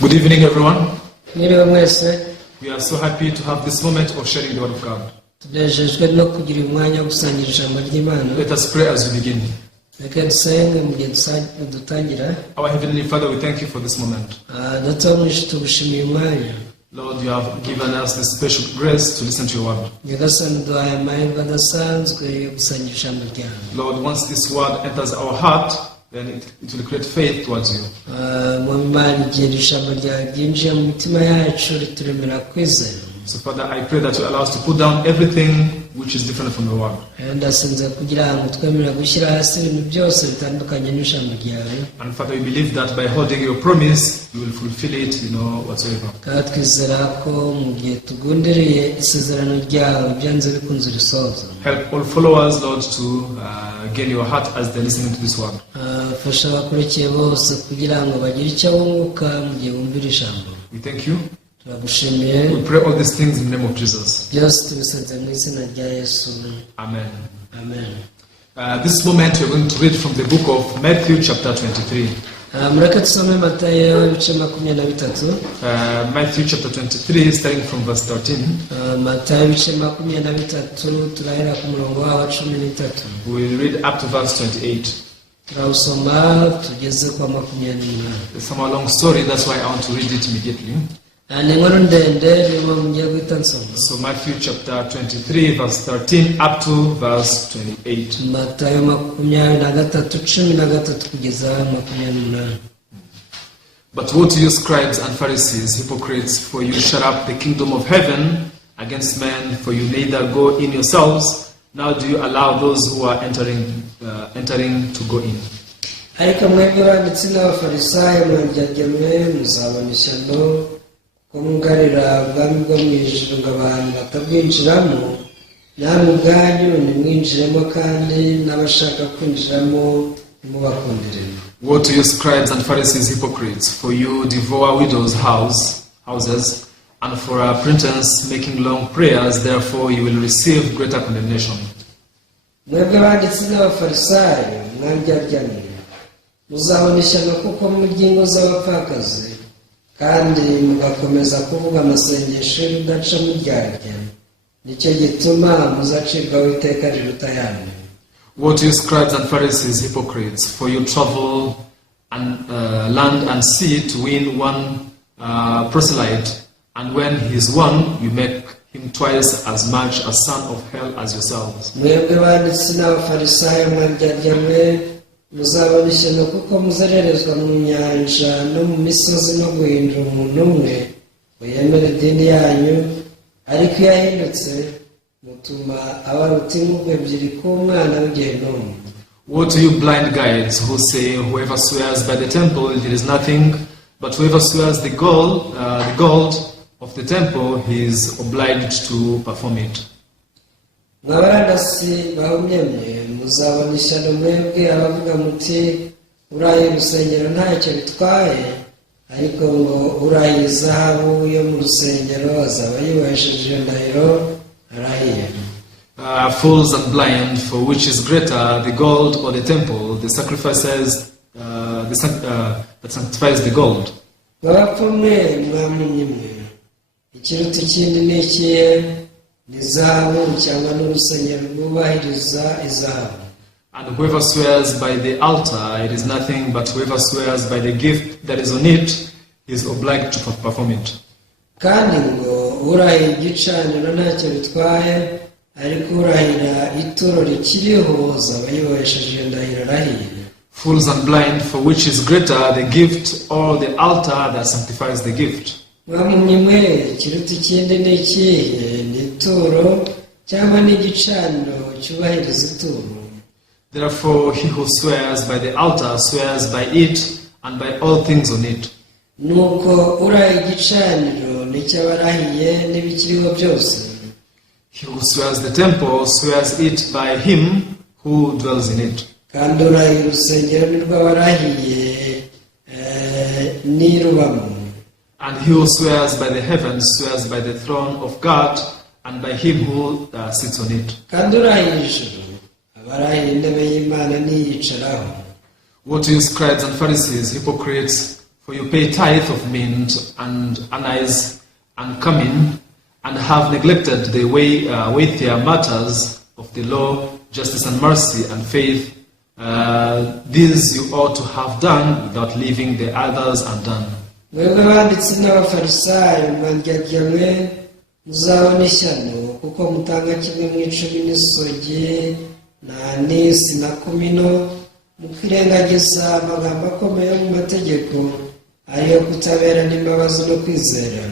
Good evening, everyone. We are so happy to have this moment of sharing the Word of God. Let us pray as we begin. Our Heavenly Father, we thank you for this moment. Lord, you have given us the special grace to listen to your word. Lord, once this word enters our heart, then it will create faith towards you. So, Father, I pray that you allow us to put down everything which is different from your word. And Father, we believe that by holding your promise, you will fulfill it, whatsoever. Help all followers, Lord, to gain your heart as they're listening to this word. We thank you. We pray all these things in the name of Jesus. Amen. Amen. This moment we are going to read from the book of Matthew chapter 23. Matthew chapter 23 starting from verse 13. We will read up to verse 28. It's a long story, that's why I want to read it immediately. So Matthew chapter 23 verse 13 up to verse 28. But woe to you, scribes and Pharisees, hypocrites, for you shut up the kingdom of heaven against men, for you neither go in yourselves, now do you allow those who are entering to go in. Kumgarira ubwami bwo mu ijuru ngo abantu batabwinjiramo, namwe ubwanyu nimwinjiremo kandi n'abashaka kwinjiramo nimubakundire. Woe to you, scribes and Pharisees, hypocrites, for you devour widows' houses, and for a pretense making long prayers, therefore you will receive greater condemnation. Mwebwe banditsi n'abafarisayo mwandyaryanire, muzabona ishyano kuko murya ingo z'abapfakazi kandi mugakomeza kuvuga amasengesho y'udaca muryarya, nicyo gituma muzacirwaho iteka riruta ayandi. Woe to you, scribes and Pharisees, hypocrites, for you travel land and sea to win one proselyte, and when he is won, you make him twice as much a son of hell as yourselves. Mwebwe banditsi n'abafarisayo mwandyarya, muzabona ishyano kuko muzererezwa mu nyanja no mu misozi no guhindura umuntu umwe ngo yemere idini yanyu, ariko iyo ahindutse mutuma abaruta inkuba ebyiri k'umwana w'igihenomu. Woe to you, blind guides, who say, whoever swears by the temple, there is nothing, but whoever swears the gold of the temple, he is obliged to perform it. Mwabarandasi bahumyemye, muzabona ishyano mwebwe abavuga muti uraye urusengero ntacyo bitwaye, ariko ngo uraye izahabu yo mu rusengero azaba yibahesheje ndahiro arahiye. Fools and blind, for which is greater, the gold or the temple, the sacrifices that sanctifies the gold? Mwabapfumwe mwamunye mwe, ikiruta ikindi ni ikihe? And whoever swears by the altar, it is nothing, but whoever swears by the gift that is on it, is obliged to perform it. Fools and blind, for which is greater, the gift or the altar that sanctifies the gift? Therefore, he who swears by the altar swears by it and by all things on it. He who swears the temple swears it by him who dwells in it. And he who swears by the heavens swears by the throne of God and by him who sits on it. Woe to you, scribes and Pharisees, hypocrites, For you pay tithe of mint and anise and cumin, and have neglected the weightier matters of the law, justice and mercy and faith. These you ought to have done without leaving the others undone. mwebwe banditsi n'abafarisayo mwandyarya muzabona ishyano kuko mutanga kimwe mu icumi n'isogi na anisi na kumino, mukirengagiza amagambo akomeye yo mu mategeko, ariyo kutabera n'imbabazi no kwizera.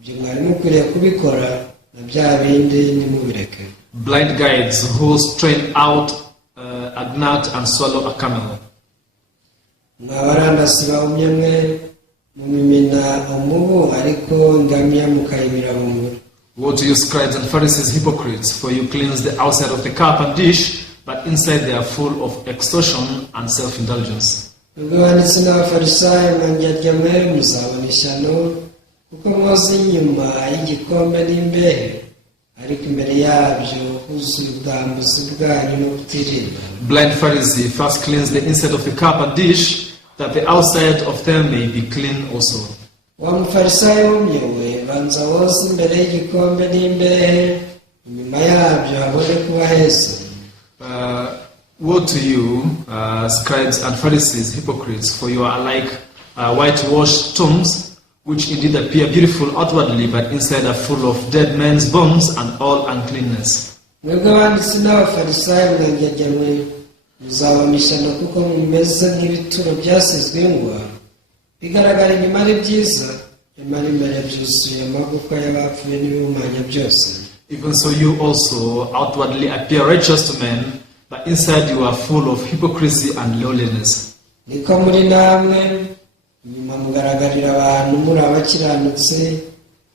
Ibyo mwari mukwiriye kubikora, na bya bindi nimubireke. Blind guides who strain out a gnat and swallow a camel. Mwabarandasi bahumye mwe, mumimina umubu ariko ngamya mukayimira bumura. Woe to you, scribes and Pharisees, hypocrites, for you cleanse the outside of the cup and dish, but inside they are full of extortion and self-indulgence. Ubwo banditsi n'abafarisayo mwandyarya mwe muzabona ishyano kuko mwoza inyuma y'igikombe n'imbehe, ariko imbere yabyo huzuye ubwambuzi bwanyu no kutirinda. Blind Pharisee, first cleanse the inside of the cup and dish, that the outside of them may be clean also. Wa mufarisayo wumye we, banza woza imbere y'igikombe n'imbehe, inyuma yabyo habone kuba heza. Woe to you, scribes and Pharisees, hypocrites, for you are like whitewashed tombs, which indeed appear beautiful outwardly, but inside are full of dead men's bones and all uncleanness. Mwebwe banditsi n'abafarisayo mwandyarya mwe, muzabona ishyano kuko mumeze nk'ibituro byasizwe ingwa, bigaragara inyuma ari byiza, nyamara imbere byuzuye amagufwa y'abapfuye n'ibihumanya byose. Even so you also outwardly appear righteous to men, but inside you are full of hypocrisy and lowliness. Niko muri namwe, inyuma mugaragarira abantu muri abakiranutse,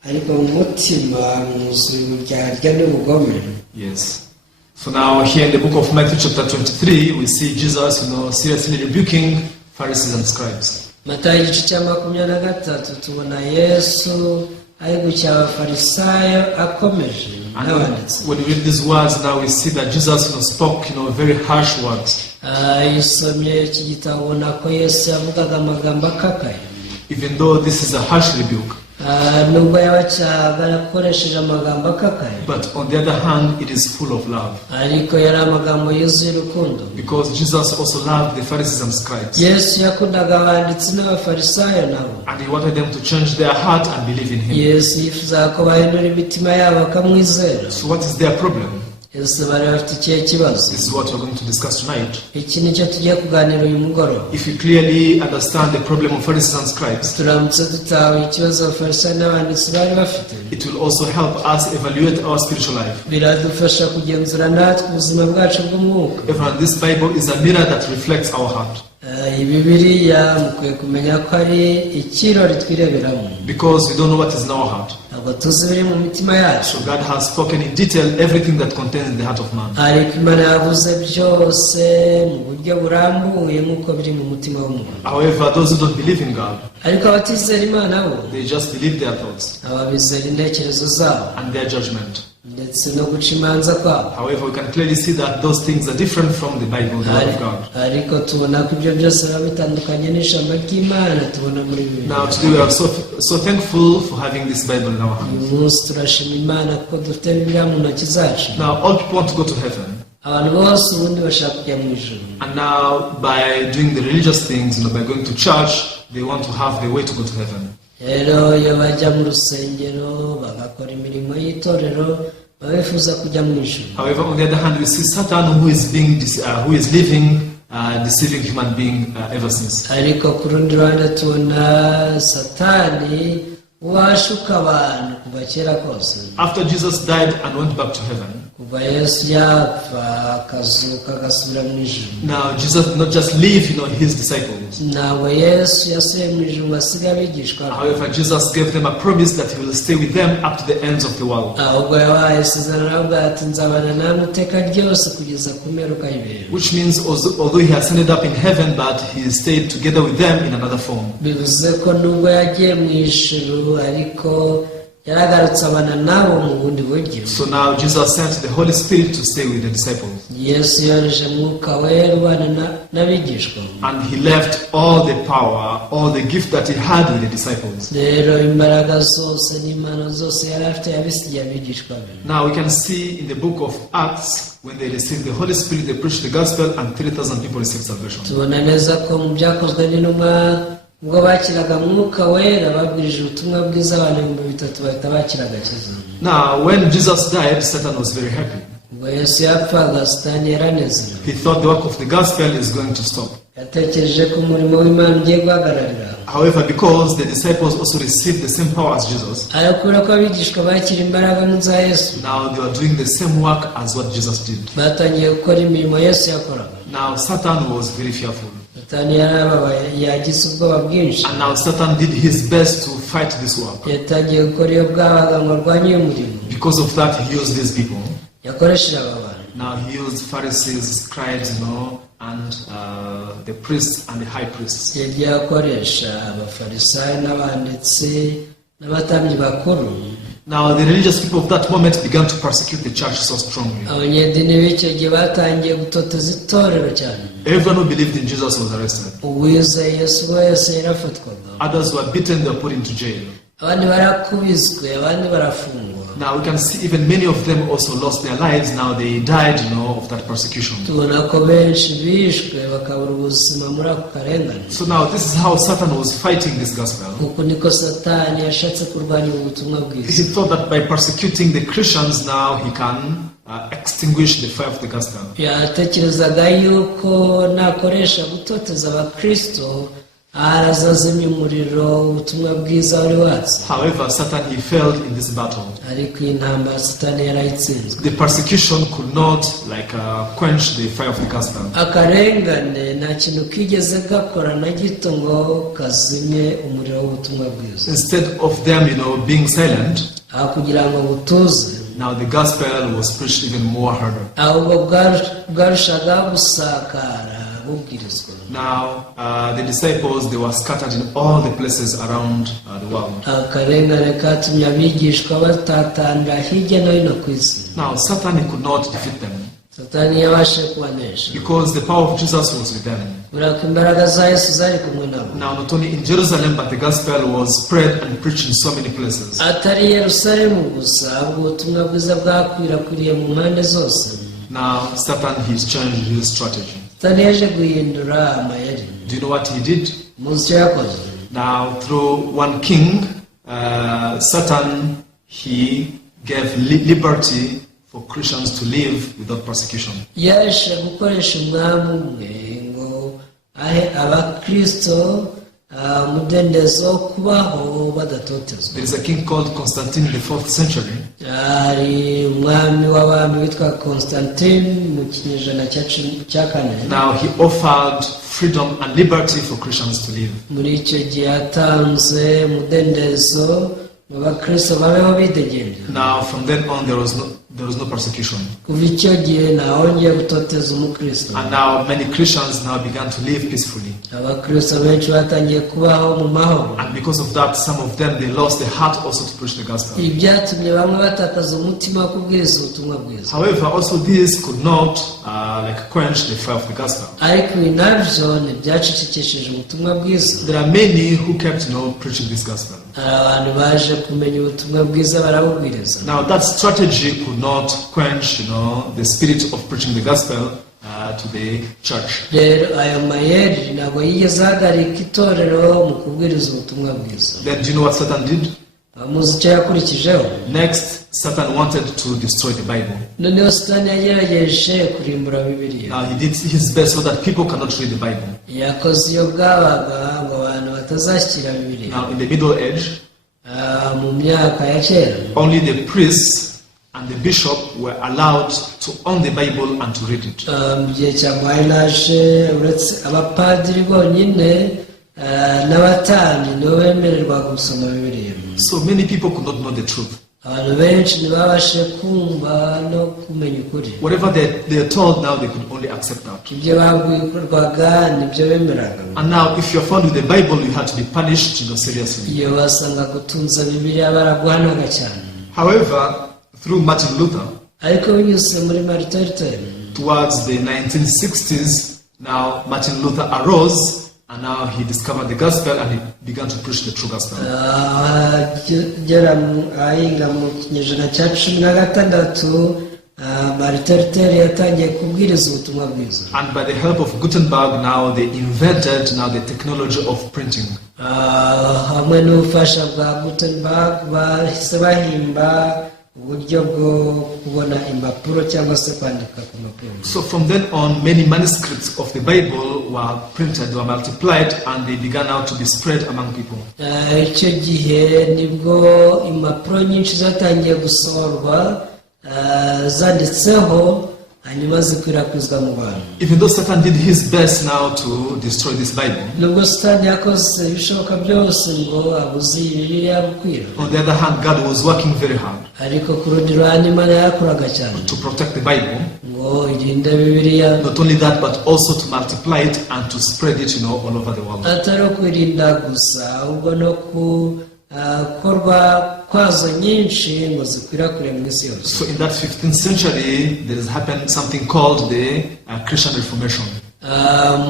ariko mu mutima mwuzuye uburyarya n'ubugome. Yes. So now here in the book of Matthew chapter 23, we see Jesus, seriously rebuking Pharisees and scribes. Matayo igice cya 23 tubona Yesu ari gucya abafarisayo akomeje n'abanditsi. When we read these words now, we see that Jesus spoke very harsh words. Yisomye iki gitabo ubona ko Yesu yavugaga amagambo akakaye. Even though this is a harsh rebuke. Nubwo yabacyaga yakoresheje amagambo akakaye. But on the other hand, it is full of love. Ariko yari amagambo yuzuye urukundo. Because Jesus also loved the Pharisees and scribes. Yesu yakundaga abanditsi n'abafarisayo nabo. And he wanted them to change their heart and believe in him. Yesu yifuza ko bahindura imitima yabo bakamwizera. So what is their problem? Yesu bari bafite ikihe kibazo? This is what we're going to discuss tonight. Iki nicyo tugiye kuganira uyu mugoroba. If you clearly understand the problem of Pharisees and scribes, turamutse dutawe ikibazo abafarisayo n'abanditsi bari bafite, it will also help us evaluate our spiritual life. biradufasha kugenzura natwe ubuzima bwacu bw'umwuka. Everyone, this Bible is a mirror that reflects our heart. Bibiliya mukwiye kumenya ko ari ikirori twireberamo. Because we don't know what is in our heart. Ntabwo tuzi biri mu mitima yacu. So God has spoken in detail everything that contains in the heart of man. Ariko Imana yavuze byose mu buryo burambuye nk'uko biri mu mutima w'umuntu. However, those who don't believe in God, ariko abatizera Imana bo, they just believe their thoughts ababizera intekerezo zabo and their judgment. ndetse no guca imanza kwabo. However, we can clearly see that those things are different from the Bible, the Word of God. Ariko tubona ko ibyo byose biba bitandukanye n'ijambo ry'Imana tubona muri Bibiliya. Now today we are so thankful for having this Bible in our hands. uyu munsi turashima Imana ko dufite Bibiliya mu ntoki zacu. Now all people want to go to heaven. Abantu bose ubundi bashaka kujya mu ijuru. And now by doing the religious things, by going to church, they want to have the way to go to heaven. Rero iyo bajya mu rusengero bagakora imirimo y'itorero babifuza kujya mu ijuru. However, on the other hand, we see Satan who is living deceiving human being ever since. Ariko ku rundi ruhande tubona Satani washuka abantu kuva kera kose. After Jesus died and went back to heaven, kuva Yesu yapfa akazuka agasubira mu ijuru. now Jesus did not just leave his disciples. Ntabwo Yesu yasubiye mu ijuru ngo asige abigishwa. However, Jesus gave them a promise that he will stay with them up to the ends of the world. Ahubwo yabahaye isezerano aravuga ati nzabana namwe iteka ryose kugeza ku mperuka y'ibintu. Which means although he ascended up in heaven, but he stayed together with them in another form. Bivuze ko nubwo yagiye mu ijuru ariko yaragarutse abana nabo mu bundi buryo. So now Jesus sent the Holy Spirit to stay with the disciples. Yesu yohereje Mwuka Wera ubana n'abigishwa. And he left all the power, all the gift that he had with the disciples. Rero imbaraga zose n'impano zose yari afite yabisigiye abigishwa be. Now we can see in the book of Acts, when they received the Holy Spirit, they preached the gospel and 3,000 people received salvation. Tubona neza ko mu byakozwe n'intumwa ubwo bakiraga Mwuka Wera babwirije ubutumwa bwiza abantu 3,000 bahita bakira agakiza. Now when Jesus died, Satan was very happy. Ubwo Yesu yapfaga Satani yaranezerewe. He thought the work of the gospel is going to stop. Yatekereje ko umurimo w'Imana ugiye guhagararira. However, because the disciples also received the same power as Jesus, Arakura ko abigishwa bakira imbaraga mu za Yesu. now they were doing the same work as what Jesus did. Batangiye gukora imirimo Yesu yakoraga. Now Satan was very fearful. Satani yarababaye, yagize ubwoba bwinshi. And now Satan did his best to fight this work. Yatangiye gukora iyo bwabaga ngo arwanye uyu murimo. Because of that, he used these people. Yakoresheje aba bantu. Now he used Pharisees, scribes, and the priests and the high priests. Yagiye akoresha abafarisayo n'abanditsi n'abatambyi bakuru. Now the religious people of that moment began to persecute the church so strongly. Abanyedini b'icyo gihe batangiye gutoteza itorero cyane. Everyone who believed in Jesus was arrested. Uwizeye Yesu wese yarafatwaga. Others were beaten, they were put into jail. Abandi barakubiswe, abandi barafungwa. Now we can see even many of them also lost their lives. Now they died, of that persecution. Tubona ko benshi bishwe bakabura ubuzima muri ako karengane. So now this is how Satan was fighting this gospel. Kuko niko Satani yashatse kurwanya ubutumwa bwiza. He thought that by persecuting the Christians now he can extinguish the fire of the gospel. Yatekerezaga yuko nakoresha gutoteza abakristo arazazimya umuriro ubutumwa bwiza wari watse. However, Satan he failed in this battle. Ariko intambara Satani yarayitsinzwe. The persecution could not quench the fire of the gospel. Akarengane nta kintu kigeze gakora na gito ngo kazimye umuriro w'ubutumwa bwiza. Instead of them, being silent, aho kugira ngo butuze, now the gospel was preached even more harder. ahubwo bwarushaga gusakara bubwirizwa. Now the disciples, they were scattered in all the places around the world. Akarengane katumye abigishwa batatanira hirya no hino ku isi. Now Satan could not defeat them Satani yabashe kubanesha because the power of Jesus was with them. urako imbaraga za Yesu zari kumwe nabo. Now not only in Jerusalem, but the gospel was spread and preached in so many places. Atari Yerusalemu gusa, ahubwo ubutumwa bwiza bwakwirakwiriye mu mpande zose. Now Satan has changed his strategy. Satani yaje guhindura amayeri. Do you know what he did? Muzi icyo yakoze? Now through one king, Satan, he gave liberty for Christians to live without persecution. Yaje gukoresha umwami umwe ngo ahe abakristo umudendezo wo kubaho badatotezwa. There is a king called Constantine in the 4th century. Hari umwami w'abami witwa Constantine mu kinyejana cya kane. Now he offered freedom and liberty for Christians to live. Muri icyo gihe yatanze umudendezo mu bakristo babeho bidegembya. Now from then on there was no persecution. Kuva icyo gihe ntawongeye gutoteza umukristo. And now many Christians now began to live peacefully. Abakristo benshi batangiye kubaho mu mahoro. And because of that, some of them, they lost the heart also to preach the gospel. Ibyatumye bamwe batakaza umutima wo kubwiriza ubutumwa bwiza. However, also this could not quench the fire of the gospel. Ariko ibi nabyo ntibyacecekesheje ubutumwa bwiza. There are many who kept preaching this gospel. Hari abantu baje kumenya ubutumwa bwiza barabubwiriza. Now that strategy could not quench the spirit of preaching the gospel to the church. Rero ayo mayeri ntabwo yigeze ahagarika itorero mu kubwiriza ubutumwa bwiza. Then do you know what Satan did? Muzi icyo yakurikijeho? Next, Satan wanted to destroy the Bible. Noneho Satani yagerageje kurimbura Bibiliya. Now he did his best so that people cannot read the Bible. Yakoze iyo bwabaga ngo abantu batazashyikira Bibiliya. Now in the Middle Age, mu myaka ya kera, only the priests and the bishop were allowed to own the Bible and to read it. mu gihe cya Mwayinaje uretse abapadiri bonyine n'abatambyi nibo bemererwa gusoma Bibiliya. So many people could not know the truth. abantu benshi ntibabashe kumva no kumenya ukuri. Whatever they are told now, they could only accept that. Ibyo babwirwaga nibyo bemeraga. And now, if you're found with the Bible, you have to be punished, seriously. Iyo basanga gutunza Bibiliya baraguhanaga cyane. However, through Martin Luther, Ariko binyuze muri Martin Luther, towards the 1960s, now Martin Luther arose, and now he discovered the gospel and he began to preach the true gospel. Gera ahinga mu kinyejana cya 16, Martin Luther yatangiye kubwiriza ubutumwa bwiza. And by the help of Gutenberg, now they invented now the technology of printing. Hamwe n'ubufasha bwa Gutenberg bahise bahimba uburyo bwo kubona impapuro cyangwa se kwandika ku mpapuro. So from then on, many manuscripts of the Bible were printed, were multiplied, and they began now to be spread among people. Icyo gihe nibwo impapuro nyinshi zatangiye gusohorwa zanditseho hanyuma zikwirakwizwa mu bantu. Even though Satan did his best now to destroy this Bible, nubwo Satani yakoze ibishoboka byose ngo abuze Bibiliya gukwira, on the other hand, God was working very hard ariko ku rundi ruhande Imana yakoraga cyane to protect the Bible. ngo irinde Bibiliya. Not only that, but also to multiply it and to spread it, all over the world. Atari kwirinda gusa, ahubwo no gukorwa kwazo nyinshi ngo zikwirakwire mu isi yose. So in that 15th century, there has happened something called the Christian Reformation.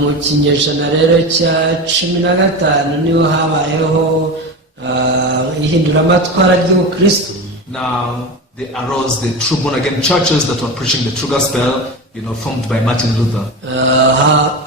Mu kinyejana rero cya 15 niho habayeho ihinduramatwara ry'Ubukristo. Now they arose the true born-again churches that were preaching the true gospel, formed by Martin Luther.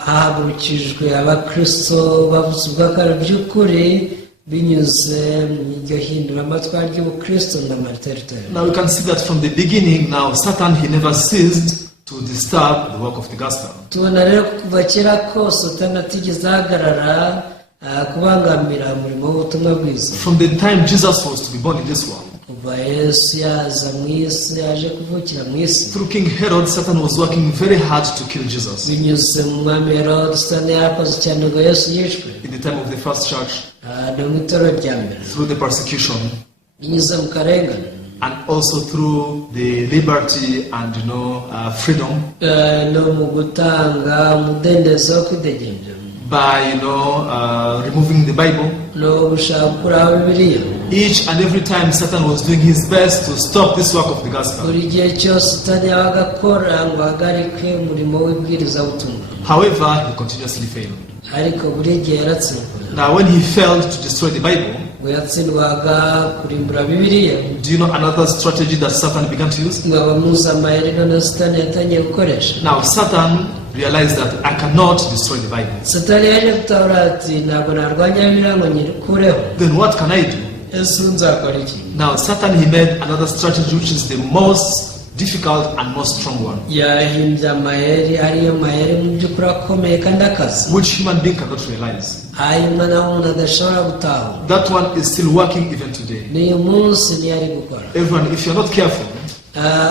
Hahagurukijwe abakristo bavuze ubwakare by'ukuri binyuze mu iryo hinduramatwara ry'Ubukristo na Martin Luther. Now you can see that from the beginning, now Satan, he never ceased to disturb the work of the gospel. Tubona rero kuva kera kose Satani atigeze ahagarara kubangamira umurimo w'ubutumwa bwiza. From the time Jesus was to be born in this world, kuva Yesu yaza mu isi, yaje kuvukira mu isi, through King Herod, Satan was working very hard to kill Jesus. binyuze mu mwami Herode, Satani yarakoze cyane ngo Yesu yishwe. In the time of the first church, no mu itorero rya mbere, through the persecution, binyuze mu karengane, and also through the liberty and freedom, no mu gutanga umudendezo wo kwidegemvya, by removing the Bible. no gushaka gukuraho Bibiliya. Each and every time Satan was doing his best to stop this work of the gospel. Buri gihe cyose Satani yabaga akora ngo ahagarike umurimo w'ibwirizabutumwa. However, he continuously failed. Ariko buri gihe yaratsindwa. Now when he failed to destroy the Bible, ngo yatsindwaga kurimbura Bibiliya, do you know another strategy that Satan began to use? ngo abamuzi amayeri none Satani yatangiye gukoresha. Now Satan realized that I cannot destroy the Bible. Satani yaje gutabara ati ntabwo narwanya Bibiliya ngo nyikureho. Then what can I do? Ese nzakora iki? Now Satan, he made another strategy which is the most difficult and most strong one, yahimbye amayeri, ariyo mayeri mu by'ukuri akomeye kandi akazi, which human being cannot realize. hanyuma naho umuntu adashobora gutahura. That one is still working even today. n'uyu munsi niyo ari gukora. Everyone, if you're not careful,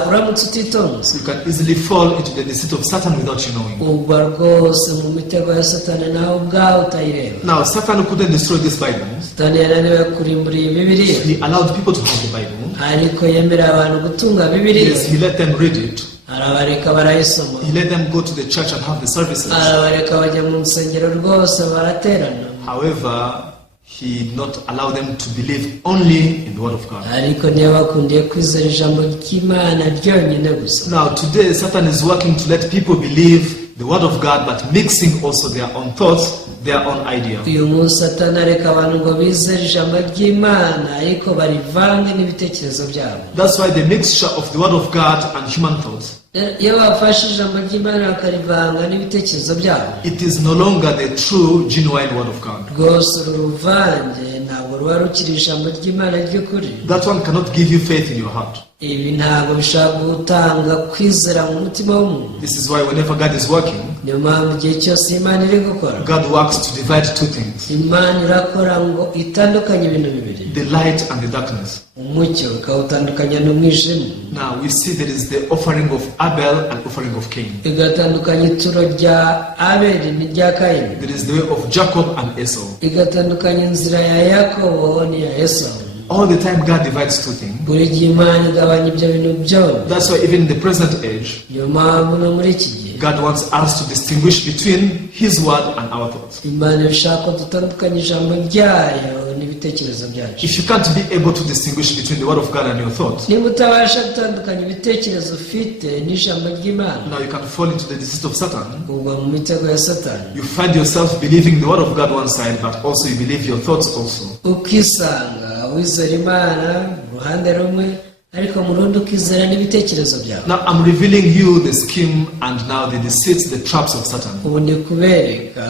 uramutse utitonze, you can easily fall into the deceit of Satan without you knowing. ugwa rwose mu mitego ya Satani nawe ubwawe utayireba. Now Satan couldn't destroy this Bible. Satani yananiwe kurimbura iyi Bibiliya, He allowed people to have the Bible. ariko yemerera abantu gutunga Bibiliya. Yes, he let them read it. arabareka barayisoma, He let them go to the church and have the services. arabareka bajya mu nsengero rwose baraterana. However, he did not allow them to believe only in the word of God. ariko ntiyabakundiye kwizera ijambo ry'Imana ryonyine gusa. Now today Satan is working to let people believe the word of God, but mixing also their own thoughts, their own idea. uyu munsi Satani areka abantu ngo bizere ijambo ry'Imana ariko barivange n'ibitekerezo byabo. That's why the mixture of the word of God and human thoughts, iyo bafashe ijambo ry'Imana bakarivanga n'ibitekerezo byabo, it is no longer the true, genuine word of God. rwose uru ruvange ntabwo ruba rukiri ijambo ry'Imana ry'ukuri. That one cannot give you faith in your heart. ibi ntabwo bishobora gutanga kwizera mu mutima w'umuntu. This is why whenever God is working, niyo mpamvu igihe cyose Imana iri gukora, God works to divide two things, Imana irakora ngo itandukanye ibintu bibiri, the light and the darkness. umucyo ikawutandukanya n'umwijima. Now we see there is the offering of Abel and offering of Cain. igatandukanya ituro rya Abeli n'irya Kayini, There is the way of Jacob and Esau. igatandukanya inzira ya Yakobo n'iya Esawu. All the time God divides two things. buri gihe Imana igabanya ibyo bintu byombi. That's why even in the present age, Niyo mpamvu no muri iki gihe God wants us to distinguish between His word and our thoughts. Imana ishaka ko dutandukanya ijambo ryayo n'ibitekerezo byacu. If you can't be able to distinguish between the word of God and your thoughts, Niba utabasha gutandukanya ibitekerezo ufite n'ijambo ry'Imana, now you can fall into the deceit of Satan. ugwa mu mitego ya Satani. You find yourself believing the word of God one side, but also you believe your thoughts also. Ukisanga wizera Imana mu ruhande rumwe, ariko mu rundi ukizera n'ibitekerezo byawe. Now I'm revealing you the scheme and now the deceits, the traps of Satan. Ubu ndi kubereka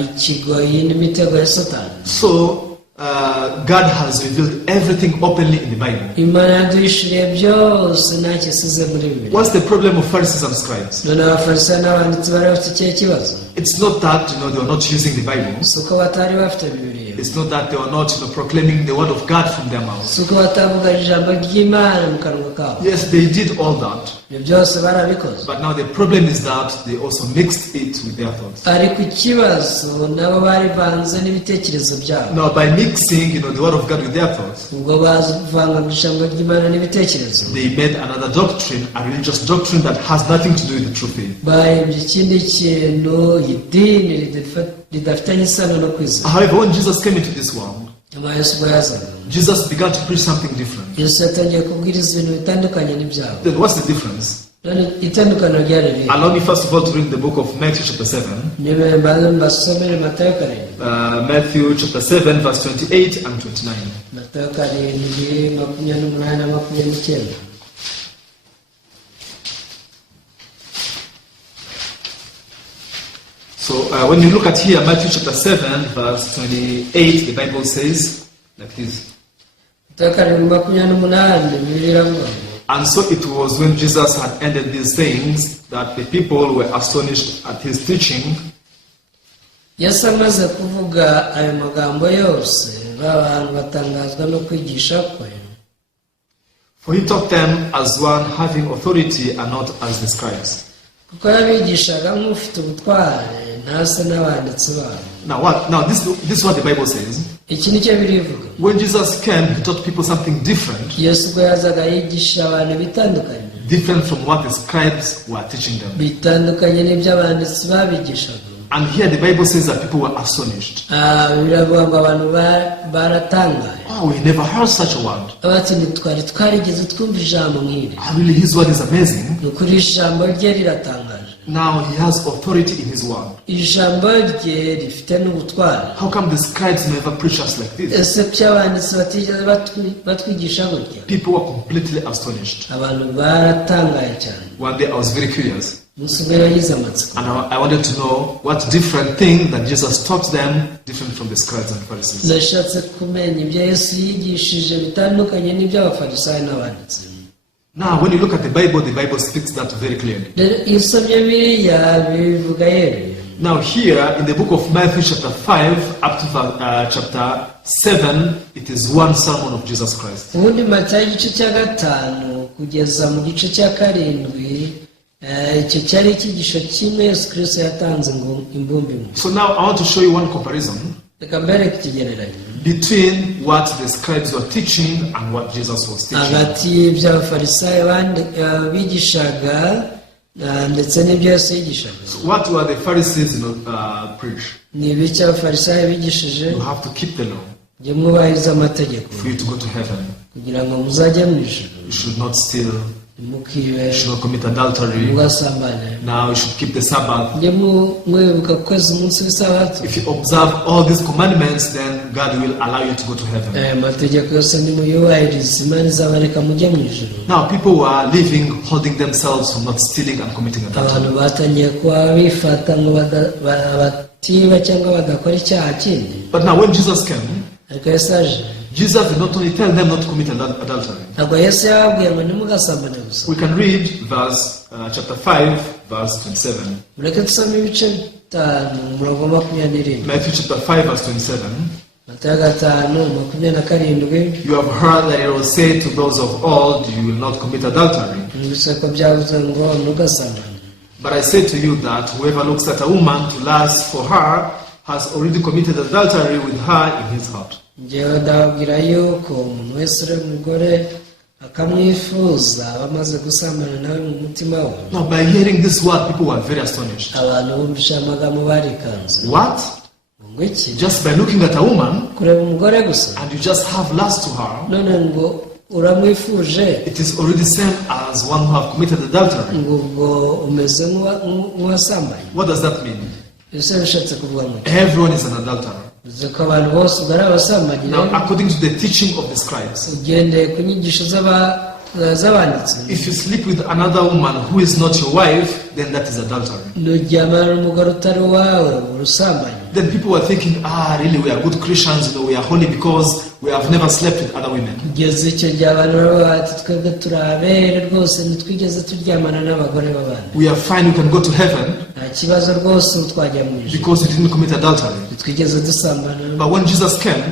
ikigoyi n'imitego ya Satani. So God has revealed everything openly in the Bible. Imana yaduhishuriye byose nta kisize muri Bibiliya. What's the problem of Pharisees and scribes? None abafarisayo n'abanditsi bari bafite ikihe kibazo? It's not that they were not using the Bible. Si uko batari bafite Bibiliya. It's not that they were not proclaiming the word of God from their mouths. Si uko batavuga ijambo ry'Imana mu kanwa kabo. Yes, they did all that. Ibyo byose barabikoze. But now the problem is that they also mixed it with their thoughts. Ariko ikibazo nabo bari banze n'ibitekerezo byabo. Now by mixing, the word of God with their thoughts, Ubwo bavanga ijambo ry'Imana n'ibitekerezo. they made another doctrine, a religious doctrine that has nothing to do with the true faith. Bahimbye ikindi kintu, idini ridafitanye isano no kwizera. However, when Jesus came into this world, Nyuma Yesu ubwo yazaga, Jesus began to preach something different. Yesu yatangiye kubwiriza ibintu bitandukanye n'ibyabo. Then what's the difference? None itandukano ryari riri. Allow me first of all to read the book of Matthew chapter 7. Nibe mbanza mbasomere Matayo karindwi. Matthew chapter 7 verse 28 and 29. Matayo karindwi 28 na 29. So when you look at here, Matthew chapter 7 verse 28, the Bible says like this. Matayo karindwi 28 Bibiliya iravuga ngo, And so it was when Jesus had ended these things that the people were astonished at his teaching. Yesu amaze kuvuga ayo magambo yose, abantu batangazwa no kwigisha kwe. For he taught them as one having authority and not as the scribes. Kuko yabigishaga nk'ufite ubutware ntase n'abanditsi babo. Now this is what the Bible says. Iki nicyo birivuga. When Jesus came, he taught people something different. Yesu ubwo yazaga yigisha abantu bitandukanye. Different from what the scribes were teaching them. Bitandukanye n'ibyo abanditsi babigishaga. And here the Bible says that people were astonished. Biravuga ngo abantu baratangaye. Oh, we never heard such a word. Abati ntitwari twarigeze twumva ijambo nk'iri. Really, his word is amazing. Ni ukuri ijambo rye riratangaje. Now he has authority in his word. Ijambo rye rifite n'ubutware. How come the scribes never preach us like this? Ese kuki abanditsi batigeze batwigisha gutya? People were completely astonished. Abantu baratangaye cyane. One day I was very curious. Umunsi umwe yagize amatsiko. And I wanted to know what different thing that Jesus taught them, different from the scribes and Pharisees. Nashatse kumenya ibyo Yesu yigishije bitandukanye n'ibyo abafarisayo n'abanditsi. Now, when you look at the Bible speaks that very clearly. Iyo usomye Bibiliya bivuga yeruye. Now, here in the book of Matthew, chapter 5 up to chapter 7, it is one sermon of Jesus Christ. Ubundi Matayo igice cya 5 kugeza mu gice cya 7, icyo cyari icyigisho kimwe Yesu Kristo yatanze ngo imbumbe imwe. So now I want to show you one comparison Reka mbereke ikigereranyo between what the scribes were teaching and what Jesus was teaching. hagati y'ibyo abafarisayo bigishaga ndetse n'ibyo Yesu yigishaga. So what were the Pharisees preach? Ni ibiki abafarisayo bigishije? You have to keep the law Jye mwubahiriza amategeko for you to go to heaven. kugira ngo muzajye mu ijuru. You should not steal. Ntimukibe, You should not commit adultery. mugasambane. Now you should keep the Sabbath. Jye mwibuka kweza umunsi w'isabato. If you observe all these commandments, then God will allow you to go to heaven. Amategeko yose nimuyubahirize, Imana izabareka mujye mu ijuru. Now people were living, holding themselves from not stealing and committing adultery. Abantu batangiye kuba bifata ngo batiba cyangwa badakora icyaha kindi. But now when Jesus came, Ariko Yesu aje, Jesus did not only tell them not to commit adultery. ntabwo Yesu yababwiye ngo ntimugasambane gusa. We can read chapter 5, verse 27. Mureke dusome ibice 5 umurongo 27. Matthew chapter 5, verse 27. Matayo 5:27. You have heard that it was said to those of old, you will not commit adultery. Mwumvise ko byavuze ngo ntugasambane. But I say to you that whoever looks at a woman to lust for her has already committed adultery with her in his heart. njyewe ndababwira yuko umuntu wese uri umugore akamwifuza bamaze gusambana nawe mu mutima we. Now, by hearing this word, people were very astonished. Abantu bumvisha amagambo barikanze. What? ngo iki? Just by looking at a woman kureba umugore gusa and you just have lust to her, none ngo uramwifuje, it is already same as one who have committed adultery. ngo ubwo umeze nk'uwasambanye. What does that mean? ese bishatse kuvuga ngo Everyone is an adulterer. uzi ko abantu bose ubwo ari abasambanyi. Now, according to the teaching of the scribes, ugendeye ku nyigisho z'abanditsi, if you sleep with another woman who is not your wife, then that is adultery. nuryamana n'umugore utari uwawe urusambanyi. Then people were thinking, really, we are good Christians, we are holy because we have never slept with other women. kugeza icyo gihe abantu baba bati twebwe turi abere rwose ntitwigeze turyamana n'abagore b'abandi. We are fine, we can go to heaven nta kibazo rwose twajya mu ijuru because we didn't commit adultery. ntitwigeze dusambana. But when Jesus came,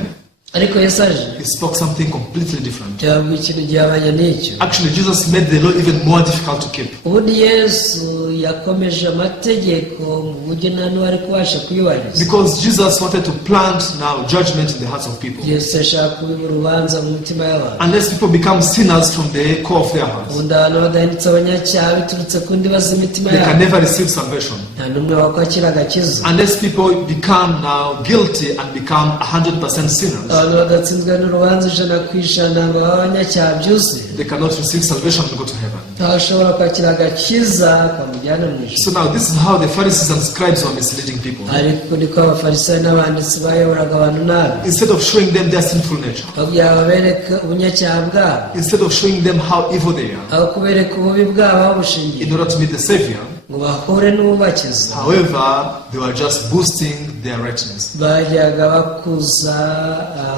ariko Yesu aje he spoke something completely different. cyangwa ikintu gihabanye n'icyo. Actually, Jesus made the law even more difficult to keep. ubundi Yesu yakomeje amategeko mu buryo nta n'uwari kubasha kuyubahiriza. Because Jesus wanted to plant now judgment in the hearts of people. Yesu ashaka kubiba urubanza mu mitima y'abantu. Unless people become sinners from the core of their hearts, ubundi abantu badahindutse abanyacyaha biturutse ku ndibaza imitima they can yabo, never receive salvation. nta n'umwe wakwakira agakiza. Unless people become now guilty and become 100% sinners, abantu badatsinzwe n'urubanza ijana ku ijana ngo babe abanyacyaha byuzuye, they cannot receive salvation and go to heaven. ntashobora kwakira agakiza kamujyana mu ijuru. So now this is how the Pharisees and scribes were misleading people. ariko niko abafarisayo n'abanditsi bayoboraga abantu nabi. Instead of showing them their sinful nature, babwira babereka ubunyacyaha bwabo, instead of showing them how evil they are, aho kubereka ububi bwabo aho bushingiye in order to meet the Savior, ngo bahure n'ubakiza, however, they were just boosting their righteousness. bajyaga bakuza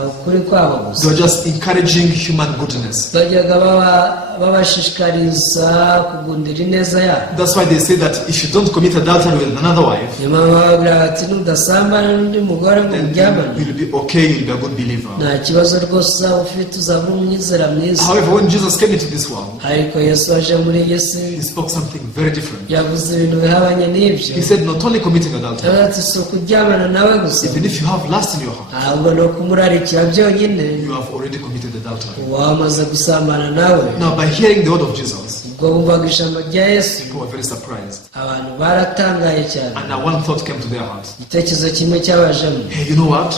ukuri kwabo They gusa, were just encouraging human goodness. bajyaga babashishikariza kugundira ineza yabo. That's why they say that if you don't commit adultery with another wife, niyo mpamvu bababwira bati nudasambana n'undi mugore ngo then muryamane you'll be okay, you'll be a good believer. nta kibazo rwose uzaba ufite, uzaba uri umwizera mwiza. However, when Jesus came into this world, ariko Yesu aje muri iyi si he spoke something very different. yavuze ibintu bihabanye n'ibyo. He said not only committing adultery, yavuze ati si ukuryamana nawe gusa, even if you have lust in your heart, ahubwo ni ukumurarikira byonyine you have already committed adultery. wamaze gusambana nawe. Now, by hearing the word of Jesus, ubwo bumvaga ijambo rya Yesu people were very surprised. abantu baratangaye cyane. And now one thought came to their hearts. igitekerezo kimwe cyabajemo, Hey, you know what?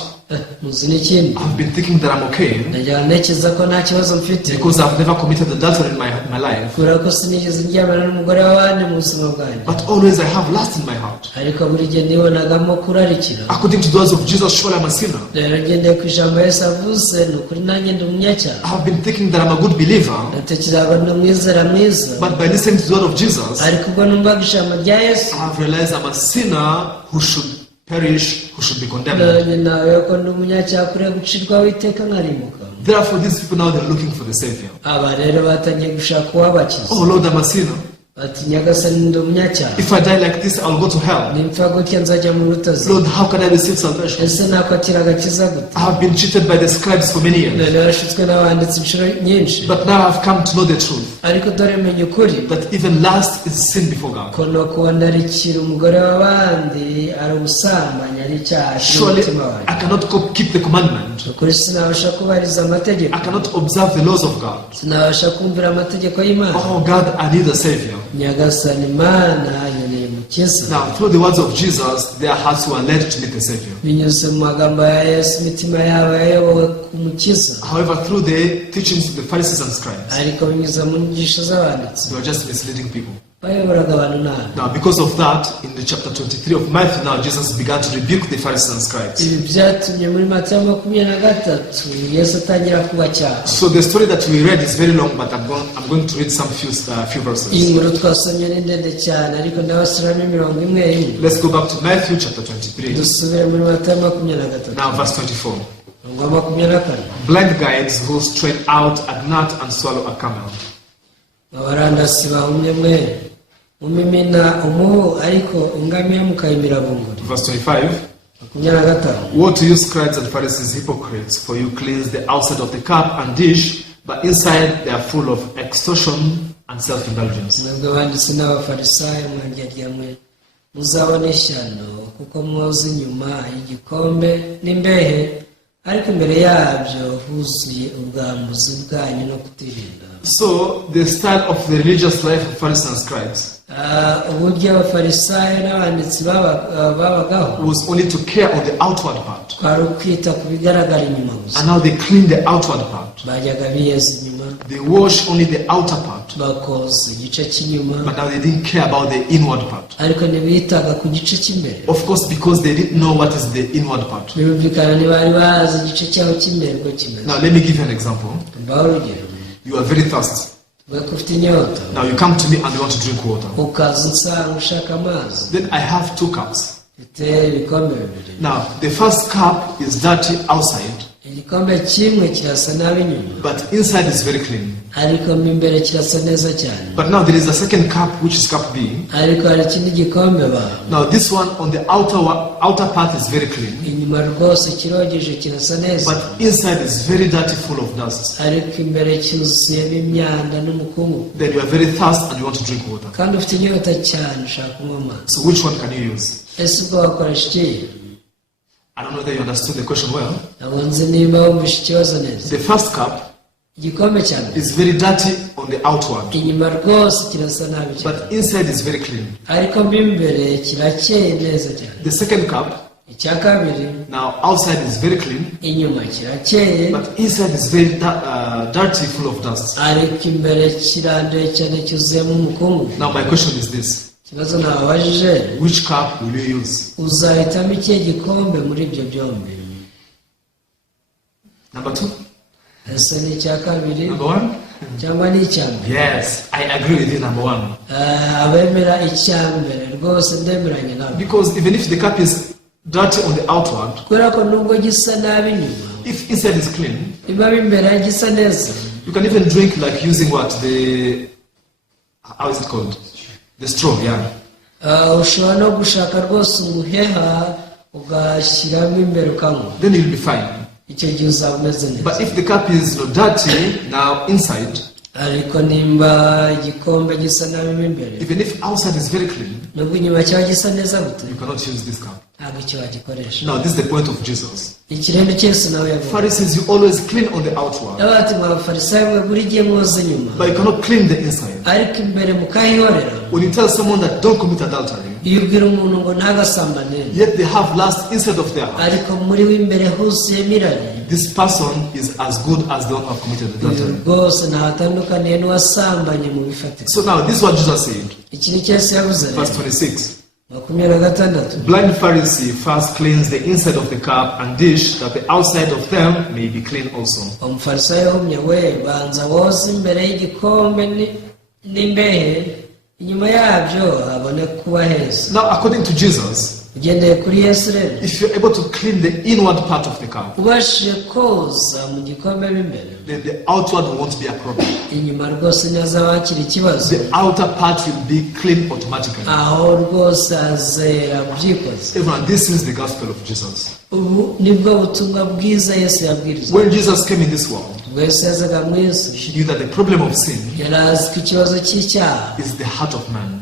muzi n'ikindi, I've been thinking that I'm okay najyaga ntekereza ko nta kibazo mfite because I've never committed adultery in my life. kubera ko sinigeze ndyamana n'umugore w'abandi mu buzima bwanjye, But always I have lust in my heart. ariko buri gihe nibonagamo kurarikira. According to those of Jesus, surely I'm a sinner. rero ngendeye ku ijambo Yesu avuze, ni ukuri nanjye ndi umunyacyaha. I've been thinking that I'm a good believer. natekereza ngo ndi umwizera mwiza, But by listening to the word of Jesus, ariko ubwo numvaga ijambo rya Yesu I've realized I'm a sinner who should perish, who should be condemned. nanjye nawe ko ndi umunyacyaha kuriye gucirwaho iteka nkarimuka. Therefore, these people now they're looking for the Savior. aba rero batangiye gushaka uwabakiza. Oh Lord, I'm a sinner. bati nyagasani ndi umunyacyaha, If I die like this, I'll go to hell. nimpfa gutya nzajya mu rutazi. Lord, how can I receive salvation? ese nakwakira agakiza gute? I have been cheated by the scribes for many years. none warashutswe n'abanditsi inshuro nyinshi, But now I've come to know the truth. ariko dore menya ukuri That even lust is sin before God. ko no kuba ndarikira umugore w'abandi ari ubusambanyi, ari icyaha kiri mu Surely mutima wanjye. I cannot keep the commandment. ukuri sinabasha kubahiriza amategeko, I cannot observe the laws of God. sinabasha kumvira amategeko y'Imana. Oh God, I need a Savior. nyagasani Imana nkeneye umukiza. Now, through the words of Jesus, their hearts were led to meet the Savior. binyuze mu magambo ya Yesu imitima yabo yayobowe ku mukiza, However, through the teachings of the Pharisees and scribes, ariko binyuze mu nyigisho z'abanditsi they were just misleading people. bayoboraga abantu nabi. Now, because of that, in the chapter 23 of Matthew, now Jesus began to rebuke the Pharisees and scribes. ibi byatumye muri Matayo 23 Yesu atangira kubacyaha. So the story that we read is very long, but I'm going to read some few iyi verses. nkuru twasomye ni ndende cyane, ariko ndabasubiramo imirongo imwe imwe. Let's go back to Matthew chapter 23. dusubire muri Matayo 23 Now, verse 24. umurongo wa 24. Blind guides who strain out a gnat and swallow a camel. abarandasi bahumye mwe mumimina umuhu, ariko ingamiya mukayimira bunguri. Verse 25. 25. Woe to you, scribes and Pharisees, hypocrites, for you cleanse the outside of the cup and dish, but inside they are full of extortion and self-indulgence. mwebwe abanditsi n'abafarisayo mwangerya mwe muzabona ishyano, kuko mwoza inyuma y'igikombe n'imbehe, ariko imbere yabyo huzuye ubwambuzi bwanyu no kutirinda. So the style of the religious life of Pharisees and scribes uburyo abafarisayo n'abanditsi babagaho was only to care on the outward part. kwari ukwita ku bigaragara inyuma gusa. And now they clean the outward part. Bajyaga biyeza inyuma, They wash only the outer part. bakoza igice cy'inyuma, But now they didn't care about the inward part. ariko ntibitaga ku gice cy'imbere. Of course, because they didn't know what is the inward part. birumvikana ntibari bazi igice cyaho cy'imbere uko kimeze. Now let me give you an example. mbaho urugero, You are very thirsty. ubwo ufite inyota, Now you come to me and you want to drink water. ukaza unsanga ushaka amazi. Then I have 2 cups. mfite ibikombe bibiri. Now the first cup is dirty outside, igikombe kimwe kirasa nabi inyuma, but inside is very clean. ariko mo imbere kirasa neza cyane. But now there is a second cup, which is cup B. ariko hari ikindi gikombe Now this one on the outer part is very clean, inyuma rwose kirogeje kirasa neza, but inside is very dirty, full of dust. ariko imbere cyuzuyemo imyanda n'umukungugu. Then you are very thirsty and you want to drink water. kandi ufite inyota cyane ushaka kunywa amazi. So which one can you use? ese ubwo wakoresha iki? I don't know whether you understood the question well. ntabwo nzi niba wumvishe ikibazo neza. The first cup igikombe cya mbere is very dirty on the outward, inyuma rwose kirasa nabi cyane, but inside is very clean. ariko mo imbere kirakeye neza cyane. The second cup, icya kabiri, now outside is very clean, inyuma kirakeye, but inside is very dirty, full of dust. ariko imbere kiranduye cyane cyuzuyemo umukungugu. Now my question is this: ikibazo nababajije, which cup will you use? uzahitamo ikihe gikombe muri ibyo byombi? Number 2? ese ni icya kabiri Number 1? cyangwa ni icya mbere? Yes, I agree with you, number 1. abemera icya mbere rwose ndemeranya nabo, Because even if the cup is dirty on the outward, kubera ko nubwo gisa nabi inyuma, if inside is clean, niba imbere gisa neza, you can even drink like using what? How is it called? The straw, yeah. ushobora no gushaka rwose umuheha ugashyiramo imbere ukanywa, Then you'll be fine. icyo gihe uzaba umeze But neza. if the cup is dirty now inside, ariko nimba igikombe gisa nabi mo imbere, even if outside is very clean, nubwo inyuma cyaba gisa neza gute, you cannot use this cup. ntabwo icyo wagikoresha. Now this is the point of Jesus. ikirendo cyose nawe yavuga, Pharisees, you always clean on the outward, n'abati mwa bafarisayo mwe buri gihe mwoza inyuma, but you cannot clean the inside. ariko imbere mukahihorera. When you tell someone that don't commit adultery, iyo ubwira umuntu ngo ntagasambane, yet they have lust inside of their heart, ariko muri we imbere huzuyemo irari, this person is as good as the one who have committed uyu adultery. rwose ntatandukaniye n'uwasambanye mu bifatika. So now this is what Jesus said, iki ni cyose yavuze rero. verse 26. 26. Blind Pharisee first cleans the inside of the cup and dish, that the outside of them may be clean also. umufarisayo yahumye we, banza woze imbere y'igikombe n'imbehe, inyuma yabyo habone kuba heza. Now according to Jesus, ugendeye kuri Yesu rero, if you're able to clean the inward part of the cup, ubashije koza mu gikombe mo imbere, then the outward won't be a problem. inyuma rwose ntihazaba hakiri ikibazo, The outer part will be clean automatically. aho rwose hazera byikoze. Everyone, this is the gospel of Jesus. ubu nibwo butumwa bwiza Yesu yabwiriza. When Jesus came in this world, ubwo Yesu yazaga mu isi, he knew that the problem of sin yari azi ko ikibazo cy'icyaha is the heart of man.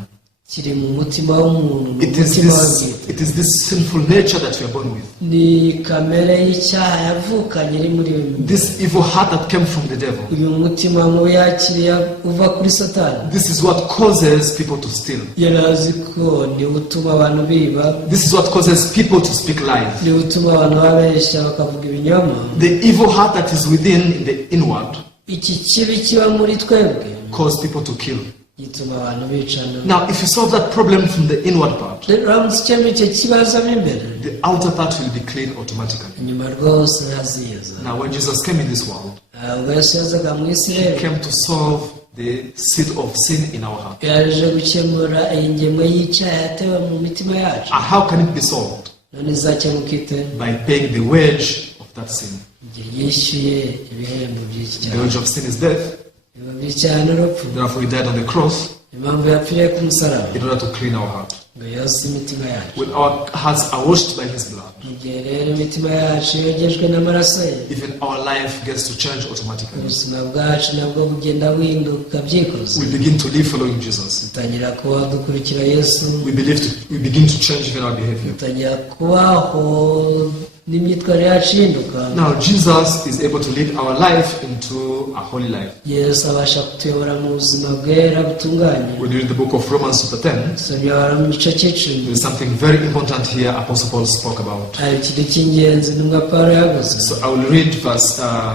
kiri mu mutima w'umuntu, mu It is mutima we this, bwite. it is this sinful nature that we are born with. ni kamere y'icyaha yavukanye iri muri we. This evil heart that came from the devil. uyu mutima mubi yakiriye uva kuri Satani. This is what causes people to steal. yari azi ko ni utuma abantu biba, This is what causes people to speak lies. ni utuma abantu babeshya bakavuga ibinyoma. The evil heart that is within in the inward iki kibi kiba muri twebwe causes people to kill. gituma abantu bicana. Now, if you solve that problem from the inward part, rero uramutse ukemura icyo kibazo mo imbere, the outer part will be clean automatically. inyuma rwose haziyeza. Now, when Jesus came in this world, ubwo Yesu yazaga mu isi he rero, came to solve the seed of sin in our heart. yaje gukemura iyi ngemwe y'icyaha yatewe mu mitima yacu. And how can it be solved? none izakemuka ite? By paying the wage of that sin. igihe yishyuye ibihembo by'iki The cyaha. wage of sin is death. ibihembo by'icyaha n'urupfu. Therefore, he died on the cross impamvu yapfiriye ku musaraba, in order to clean our heart. ngo yose imitima yacu. When our hearts are washed by his blood, mu gihe rero imitima yacu yogejwe n'amaraso ye, even our life gets to change automatically. ubuzima bwacu nabwo bugenda buhinduka byikoze. We begin to live following Jesus. dutangira kubaho dukurikira Yesu, We begin to change even our behavior. dutangira kubaho n'imyitwarire yacu ihinduka. Now, Jesus is able to lead our life into a holy life. Yesu abasha kutuyobora mu buzima bwera butunganye. When you read the book of Romans chapter 10, Dusomye mu gice cy'icumi. there is something very important here Apostle Paul spoke about. Hari ikintu cy'ingenzi nubwo Pawulo yavuze. So I will read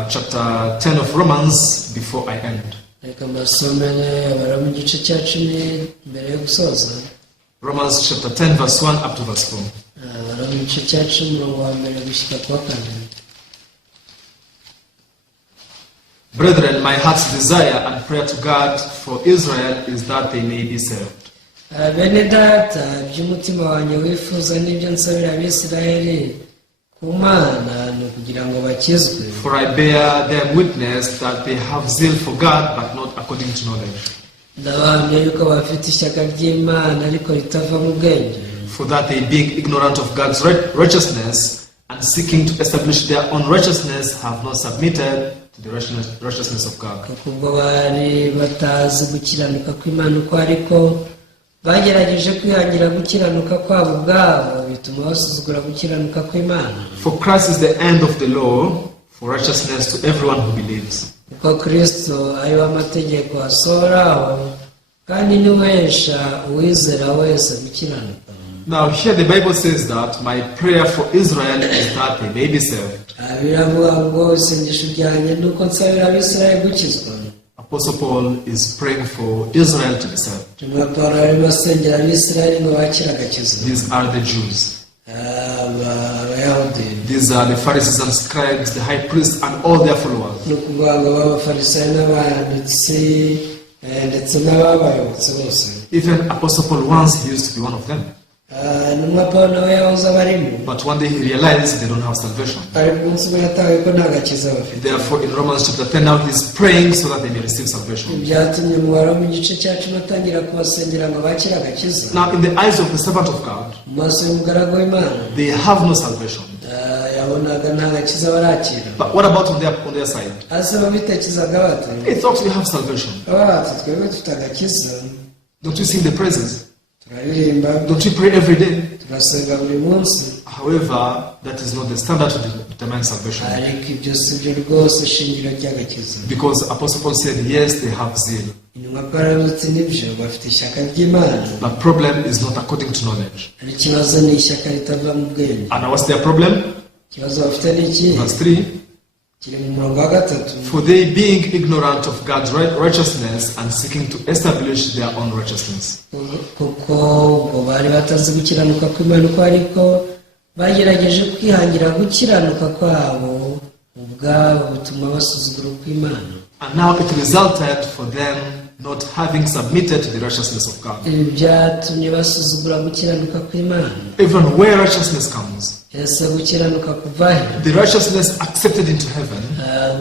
chapter 10 of Romans before I end. Reka mbasomere abara mu gice cya 10 mbere yo gusoza. Romans chapter 10 verse 1 up to verse 4. Abara mu gice cya 10 umurongo wa mbere gushyika ku wa 4. Brethren, my heart's desire and prayer to God for Israel is that they may be saved. Bene data, by'umutima wanjye wifuza n'ibyo nsabira Abisirayeli ku Mana ni ukugira ngo bakizwe. For I bear them witness that they have zeal for God, but not according to knowledge. Ndabahamya yuko bafite ishyaka ry'Imana ariko ritava mu bwenge. For that they, being ignorant of God's righteousness and seeking to establish their own righteousness, have not submitted to the righteousness of God. Kuko bari batazi gukiranuka kw'Imana uko ariko bagerageje kwihangira gukiranuka kwabo ubwabo bituma basuzugura gukiranuka kw'Imana. For Christ is the end of the law for righteousness to everyone who believes. Kuko Kristo ariwe amategeko asohoraho kandi niwesha uwizera wese gukiranuka. Now here the Bible says that my prayer for Israel is that they may be saved. Biravuga ngo isengesho ryanjye ni uko nsabira Abisirayeli gukizwa. Apostle Paul is praying for Israel to be saved. Pawulo arimo asengera Abisirayeli ngo bakire agakiza. These are the Jews. Abayahudi. These are the Pharisees and scribes, the high priests, and all their followers. Ni ukuvuga ngo b'abafarisayo n'abanditsi ndetse n'ababayobotse bose. Even Apostle Paul once he used to be one of them. Intumwa Pawulo nawe yahoze abarimo. But one day he realized they don't have salvation. Ariko umunsi umwe yatawe ko nta gakiza bafite. Therefore, in Romans chapter 10, now he's praying so that they may receive salvation. Byatumye umubare mu gice cya 10 atangira kubasengera ngo bakire agakiza. Now, in the eyes of the servant of God, Mu maso y'umugaragu w'Imana they have no salvation. yabonaga nta gakiza barakira. But what about on their side? Ase babitekezaga bate? They thought we have salvation. Bati twebwe dufite agakiza. Don't you sing the praises? Turaririmba. Don't you pray every day? Turasenga buri munsi. However, that is not the standard to determine salvation. Ariko ibyo si byo rwose shingiro ry'agakiza. Because Apostle Paul said, yes, they have zeal. Intumwa Pawulo ati nibyo bafite ishyaka ry'Imana. But problem is not according to knowledge. Ariko ikibazo ni ishyaka ritava mu bwenge. And what's their problem? Ikibazo bafite ni iki? Verse 3. Kiri mu murongo wa 3. For they being ignorant of God's righteousness and seeking to establish their own righteousness. Kuko ngo bari batazi gukiranuka kw'Imana uko ariko bagerageje kwihangira gukiranuka kwabo ubwabo bituma basuzugura kw'Imana. And now it resulted for them not having submitted to the righteousness of God. Ibi byatumye basuzugura gukiranuka kw'Imana. Even where righteousness comes, ese gukiranuka kuva he? the righteousness accepted into heaven,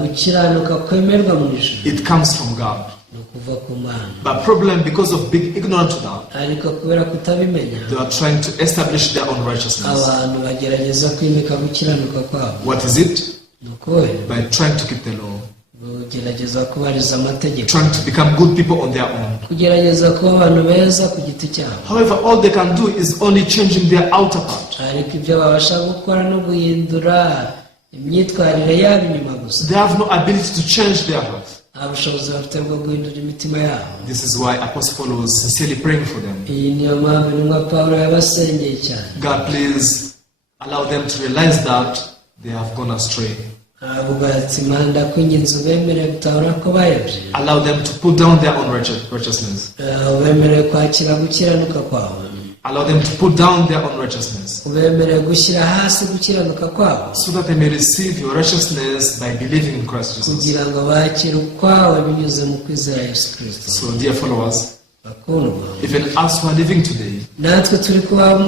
Gukiranuka kwemerwa mu ijuru it comes from God. ni ukuva ku Mana. But problem, because of being ignorant to that, Ariko kubera kutabimenya they are trying to establish their own righteousness. abantu bagerageza kwimika gukiranuka kwabo. What is it? Ni ukuhe? By trying to keep the law, Kugerageza kubariza amategeko. trying to become good people on their own. Kugerageza kuba abantu beza ku giti cyabo. However, all they can do is only changing their outer part. Ariko ibyo babasha gukora no guhindura imyitwarire yabo inyuma gusa. They have no ability to change their heart. Nta bushobozi bafite bwo guhindura imitima yabo. This is why Apostle Paul was sincerely praying for them. Iyi niyo mpamvu intumwa Pawulo yabasengeye cyane. God, please allow them to realize that they have gone astray. Avuga ati Imana kwinginze ubemere gutahura ko bayobye. Allow them to put down their own righteousness. Ubemere kwakira gukiranuka kwawe. Allow them to put down their own righteousness. Ubemere gushyira hasi gukiranuka kwawe. So that they may receive your righteousness by believing in Christ Jesus. Kugira ngo bakire ukwawe binyuze mu kwizera Yesu Kristo. So, dear followers, Bakundwa, even us who are living today, natwe turi kuba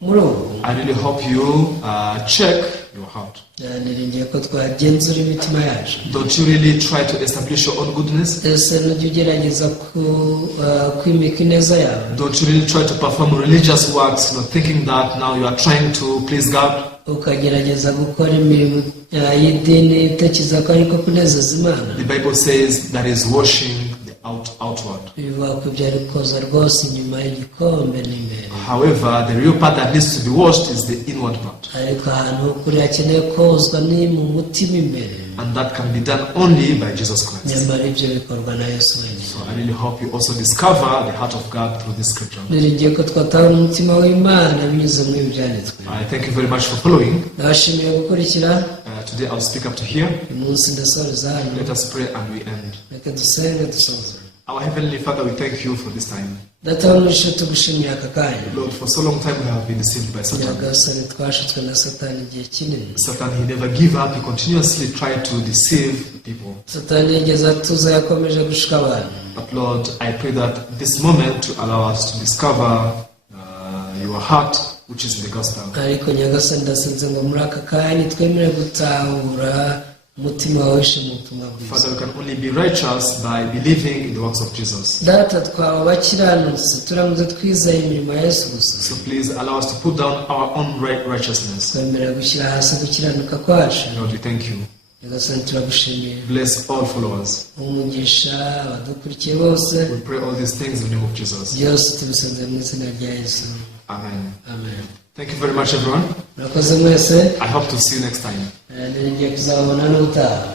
muri ubu. I really hope you check your heart. Niringiye ko twagenzura imitima yacu. Don't you really try to establish your own goodness? Ese nujya ugerageza kwimika ineza yawe? Don't you really try to perform religious works, thinking that now you are trying to please God? Ukagerageza gukora imirimo y'idini utekereza ko ariko kunezeza Imana. The Bible says that is washing the outer outward. bivuga ko byari koza rwose inyuma y'igikombe n'imbere. However, the real part that needs to be washed is the inward part. ariko ahantu h'ukuri hakeneye kozwa ni mu mutima imbere, And that can be done only by Jesus Christ. nyamara ibyo bikorwa na Yesu wenyine. So I really hope you also discover the heart of God through this scripture. niringiye ko twatahura umutima w'Imana binyuze muri ibi byanditswe. I thank you very much for following. ndabashimiye gukurikira. Today I'll speak up to here. uyu munsi ndasoreza hano. Let us pray and we end. reka dusenge dusoze. Our Heavenly Father, we thank you for this time. data wo mu ijuru tugushimiye aka kanya. Lord, for so long time we have been deceived by Satan. nyagasani twashutswe na satani igihe kinini. Satan, he never give up. He continuously tried to deceive people. satani yigeze atuza, yakomeje gushuka abantu. But Lord, I pray that this moment to allow us to discover your heart, which is in the gospel. ariko nyagasani ndasenze ngo muri aka kanya twemere gutahura umutima wawe wishe mu butumwa bwiza. Father, we can only be righteous by believing in the works of Jesus. data twaba bakiranutse turamutse twizeye imirimo ya Yesu gusa. So please allow us to put down our own righteousness. twemera gushyira hasi gukiranuka kwacu. Lord, we thank you. nyagasani turagushimiye. Bless all followers. umugisha abadukurikiye bose. We pray all these things in the name of Jesus. byose tubisenze mu izina rya Yesu. Amen. amen. Thank you very much, everyone. murakoze mwese. I hope to see you next time. niringiye kuzabona n'ubutaha.